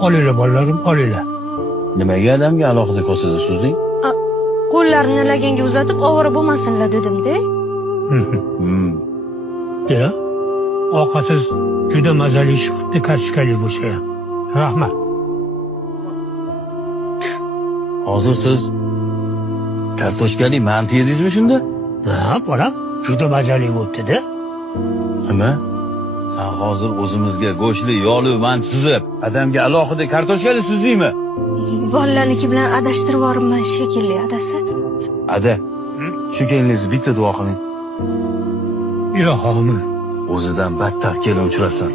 Olinglar bolalarim, olinglar. Nimaga adamga alohida kosada suzding? Qo'llarini laganga uzatib ovora bo'lmasinlar dedim-da. Ya, ovqatsiz juda mazali chiqibdi, kartoshkali bo'lsa ham. Rahmat. Hozir siz kartoshkali manti yedingizmi shunda? Ha, bolam, juda mazali bo'libdi-da. Nima? Sen hozir o'zimizga go'shtli, yog'li manti suzib, adamga alohida kartoshkali suzdingmi? Bolalarniki bilan adashtirib yuboribman shekilli adasi. Ada, shu kelingizni bitta duo qiling. Ilohim. O'zidan battar kelin uchrasin.